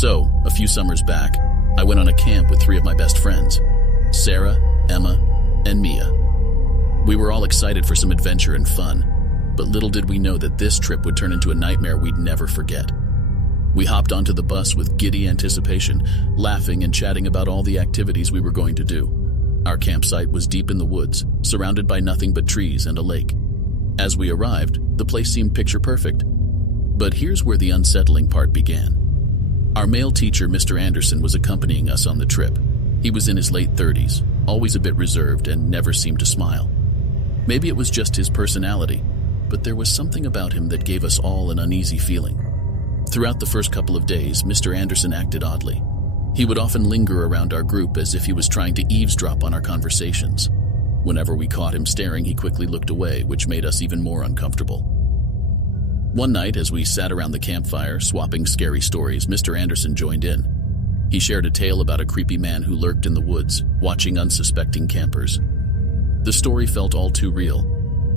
So, a few summers back, I went on a camp with 3 of my best friends, Sarah, Emma, and Mia. We were all excited for some adventure and fun, but little did we know that this trip would turn into a nightmare we'd never forget. We hopped onto the bus with giddy anticipation, laughing and chatting about all the activities we were going to do. Our campsite was deep in the woods, surrounded by nothing but trees and a lake. As we arrived, the place seemed picture perfect. But here's where the unsettling part began. Our male teacher, Mr. Anderson, was accompanying us on the trip. He was in his late 30s, always a bit reserved and never seemed to smile. Maybe it was just his personality, but there was something about him that gave us all an uneasy feeling. Throughout the first couple of days, Mr. Anderson acted oddly. He would often linger around our group as if he was trying to eavesdrop on our conversations. Whenever we caught him staring, he quickly looked away, which made us even more uncomfortable. One night, as we sat around the campfire, swapping scary stories, Mr. Anderson joined in. He shared a tale about a creepy man who lurked in the woods, watching unsuspecting campers. The story felt all too real,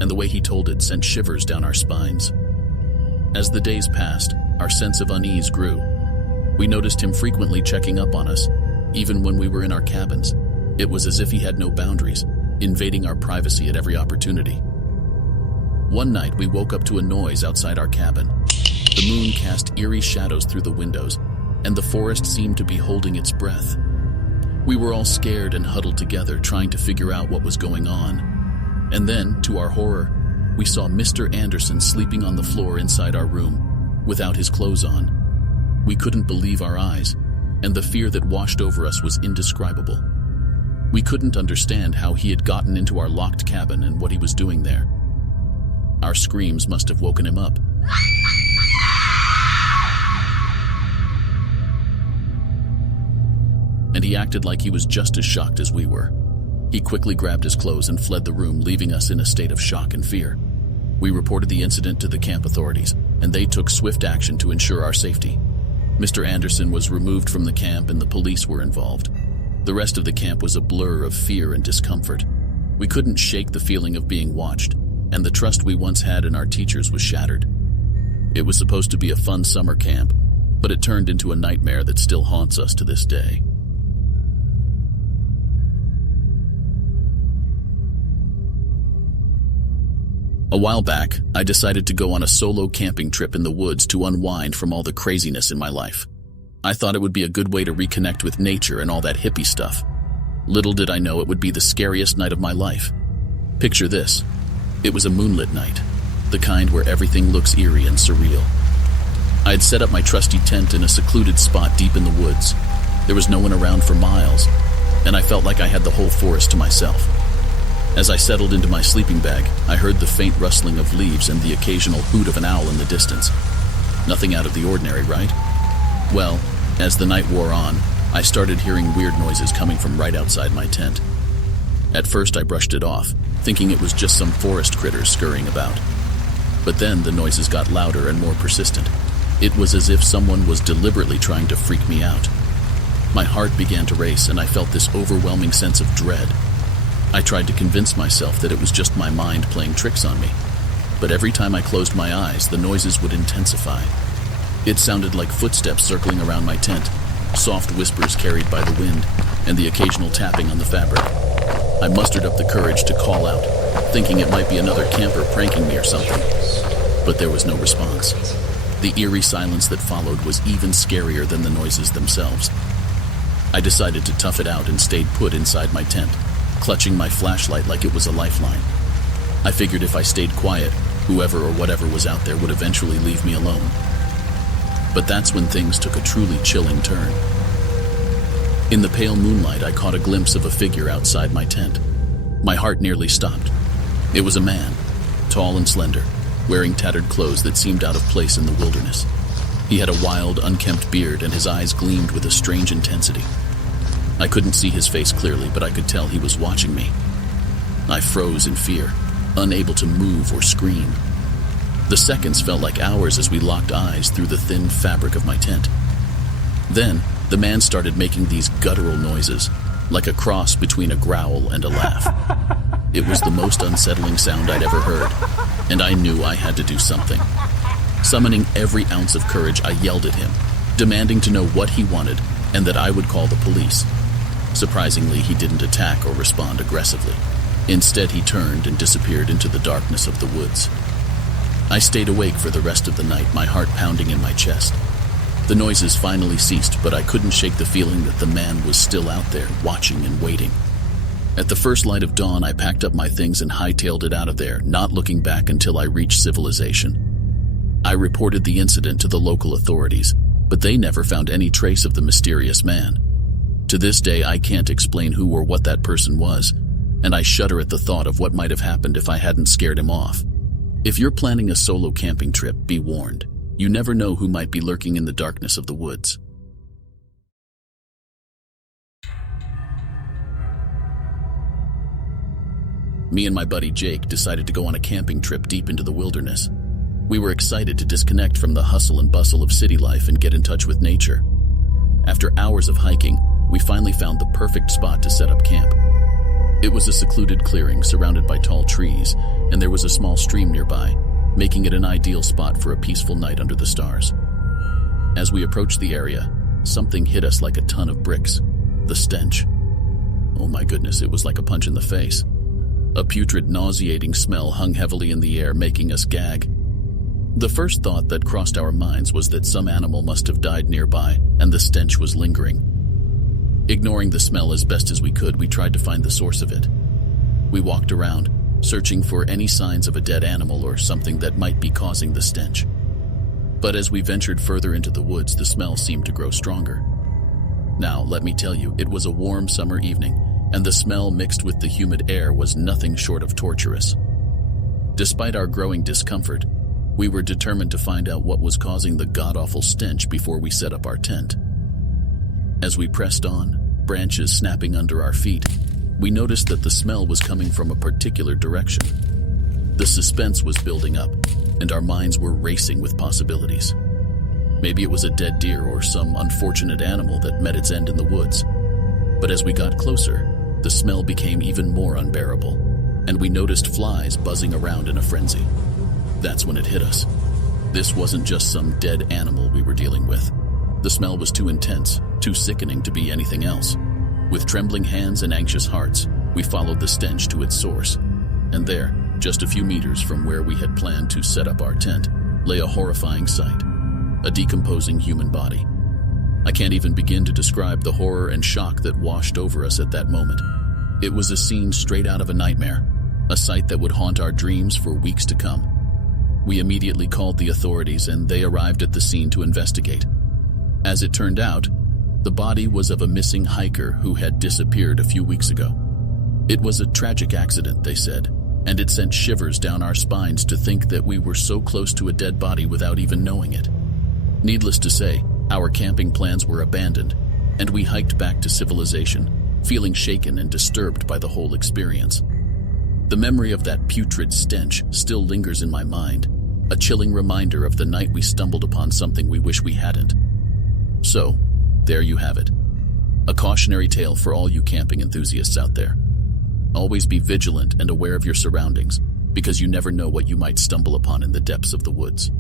and the way he told it sent shivers down our spines. As the days passed, our sense of unease grew. We noticed him frequently checking up on us, even when we were in our cabins. It was as if he had no boundaries, invading our privacy at every opportunity. One night, we woke up to a noise outside our cabin. The moon cast eerie shadows through the windows, and the forest seemed to be holding its breath. We were all scared and huddled together, trying to figure out what was going on. And then, to our horror, we saw Mr. Anderson sleeping on the floor inside our room, without his clothes on. We couldn't believe our eyes, and the fear that washed over us was indescribable. We couldn't understand how he had gotten into our locked cabin and what he was doing there. Our screams must have woken him up. And he acted like he was just as shocked as we were. He quickly grabbed his clothes and fled the room, leaving us in a state of shock and fear. We reported the incident to the camp authorities, and they took swift action to ensure our safety. Mr. Anderson was removed from the camp and the police were involved. The rest of the camp was a blur of fear and discomfort. We couldn't shake the feeling of being watched, and the trust we once had in our teachers was shattered. It was supposed to be a fun summer camp, but it turned into a nightmare that still haunts us to this day. A while back, I decided to go on a solo camping trip in the woods to unwind from all the craziness in my life. I thought it would be a good way to reconnect with nature and all that hippie stuff. Little did I know it would be the scariest night of my life. Picture this. It was a moonlit night, the kind where everything looks eerie and surreal. I had set up my trusty tent in a secluded spot deep in the woods. There was no one around for miles, and I felt like I had the whole forest to myself. As I settled into my sleeping bag, I heard the faint rustling of leaves and the occasional hoot of an owl in the distance. Nothing out of the ordinary, right? Well, as the night wore on, I started hearing weird noises coming from right outside my tent. At first I brushed it off, thinking it was just some forest critters scurrying about. But then the noises got louder and more persistent. It was as if someone was deliberately trying to freak me out. My heart began to race and I felt this overwhelming sense of dread. I tried to convince myself that it was just my mind playing tricks on me. But every time I closed my eyes, the noises would intensify. It sounded like footsteps circling around my tent, soft whispers carried by the wind, and the occasional tapping on the fabric. I mustered up the courage to call out, thinking it might be another camper pranking me or something. But there was no response. The eerie silence that followed was even scarier than the noises themselves. I decided to tough it out and stayed put inside my tent, clutching my flashlight like it was a lifeline. I figured if I stayed quiet, whoever or whatever was out there would eventually leave me alone. But that's when things took a truly chilling turn. In the pale moonlight, I caught a glimpse of a figure outside my tent. My heart nearly stopped. It was a man, tall and slender, wearing tattered clothes that seemed out of place in the wilderness. He had a wild, unkempt beard and his eyes gleamed with a strange intensity. I couldn't see his face clearly, but I could tell he was watching me. I froze in fear, unable to move or scream. The seconds felt like hours as we locked eyes through the thin fabric of my tent. Then, the man started making these guttural noises, like a cross between a growl and a laugh. It was the most unsettling sound I'd ever heard, and I knew I had to do something. Summoning every ounce of courage, I yelled at him, demanding to know what he wanted and that I would call the police. Surprisingly, he didn't attack or respond aggressively. Instead, he turned and disappeared into the darkness of the woods. I stayed awake for the rest of the night, my heart pounding in my chest. The noises finally ceased, but I couldn't shake the feeling that the man was still out there, watching and waiting. At the first light of dawn, I packed up my things and hightailed it out of there, not looking back until I reached civilization. I reported the incident to the local authorities, but they never found any trace of the mysterious man. To this day, I can't explain who or what that person was, and I shudder at the thought of what might have happened if I hadn't scared him off. If you're planning a solo camping trip, be warned. You never know who might be lurking in the darkness of the woods. Me and my buddy Jake decided to go on a camping trip deep into the wilderness. We were excited to disconnect from the hustle and bustle of city life and get in touch with nature. After hours of hiking, we finally found the perfect spot to set up camp. It was a secluded clearing surrounded by tall trees, and there was a small stream nearby, making it an ideal spot for a peaceful night under the stars. As we approached the area, something hit us like a ton of bricks. The stench. Oh my goodness, it was like a punch in the face. A putrid, nauseating smell hung heavily in the air, making us gag. The first thought that crossed our minds was that some animal must have died nearby, and the stench was lingering. Ignoring the smell as best as we could, we tried to find the source of it. We walked around, searching for any signs of a dead animal or something that might be causing the stench. But as we ventured further into the woods, the smell seemed to grow stronger. Now, let me tell you, it was a warm summer evening, and the smell mixed with the humid air was nothing short of torturous. Despite our growing discomfort, we were determined to find out what was causing the god-awful stench before we set up our tent. As we pressed on, branches snapping under our feet, we noticed that the smell was coming from a particular direction. The suspense was building up, and our minds were racing with possibilities. Maybe it was a dead deer or some unfortunate animal that met its end in the woods. But as we got closer, the smell became even more unbearable, and we noticed flies buzzing around in a frenzy. That's when it hit us. This wasn't just some dead animal we were dealing with. The smell was too intense, too sickening to be anything else. With trembling hands and anxious hearts, we followed the stench to its source. And there, just a few meters from where we had planned to set up our tent, lay a horrifying sight. A decomposing human body. I can't even begin to describe the horror and shock that washed over us at that moment. It was a scene straight out of a nightmare, a sight that would haunt our dreams for weeks to come. We immediately called the authorities, and they arrived at the scene to investigate. As it turned out, the body was of a missing hiker who had disappeared a few weeks ago. It was a tragic accident, they said, and it sent shivers down our spines to think that we were so close to a dead body without even knowing it. Needless to say, our camping plans were abandoned, and we hiked back to civilization, feeling shaken and disturbed by the whole experience. The memory of that putrid stench still lingers in my mind, a chilling reminder of the night we stumbled upon something we wish we hadn't. So, there you have it. A cautionary tale for all you camping enthusiasts out there. Always be vigilant and aware of your surroundings, because you never know what you might stumble upon in the depths of the woods.